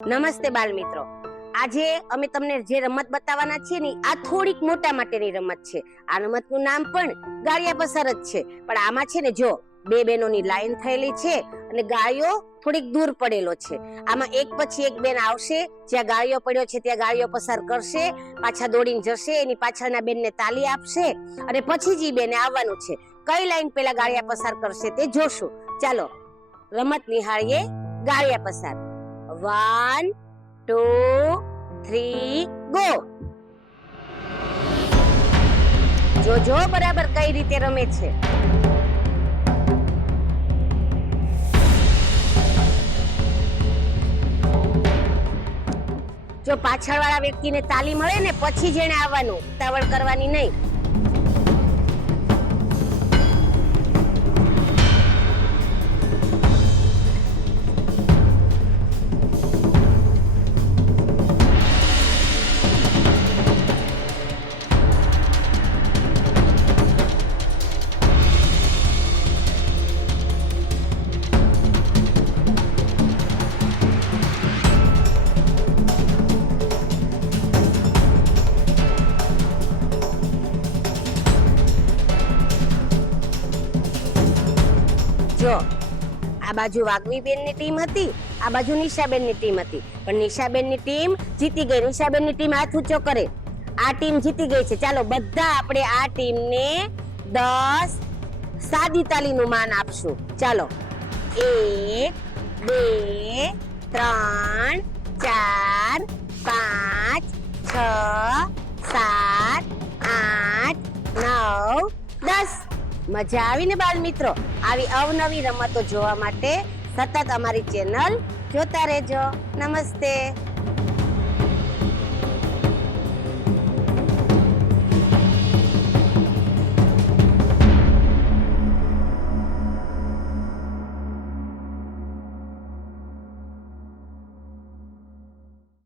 નમસ્તે બાળ મિત્રો, આજે અમે તમને જે રમત બતાવવાના છીએ ને આ થોડીક મોટા માટેની રમત છે. આ રમતનું નામ પણ ગાળિયા પસાર જ છે. પણ આમાં છે ને જો બે બહેનોની લાઈન થયેલી છે અને ગાળિયો થોડીક દૂર પડેલો છે. આમાં એક પછી એક બેન આવશે, જ્યાં ગાળિયો પડ્યો છે ત્યાં ગાળિયો પસાર કરશે, પાછા દોડીને જશે, એની પાછળના બેનને તાલી આપશે અને પછી જ ઈ બેને આવવાનું છે. કઈ લાઈન પેલા ગાળિયા પસાર કરશે તે જોશું. ચાલો રમત નિહાળીએ. ગાળિયા પસાર. 1 2 3 ગો. જોજો બરાબર કઈ રીતે રમે છે. જો પાછળવાળા વ્યક્તિને તાલી મળે ને પછી જ એને આવવાનું, ઉતાવળ કરવાની નહીં. જો આ બાજુ વાઘમીબેન ની ટીમ હતી, આ બાજુ નિશાબેન ની ટીમ હતી, પણ નિશાબેન ની ટીમ જીતી ગઈ. નિશાબેન ની ટીમ હાથ ઊંચો કરે. આ ટીમ જીતી ગઈ છે. ચાલો બધા આપણે આ ટીમને 10 સાદી તાલીનું માન આપશું. ચાલો 1 2 3 4 5 6 7 8 9 10. મજા આવી ને બાળ મિત્રો? આવી અવનવી રમતો જોવા માટે સતત અમારી ચેનલ જોતા રહેજો. નમસ્તે.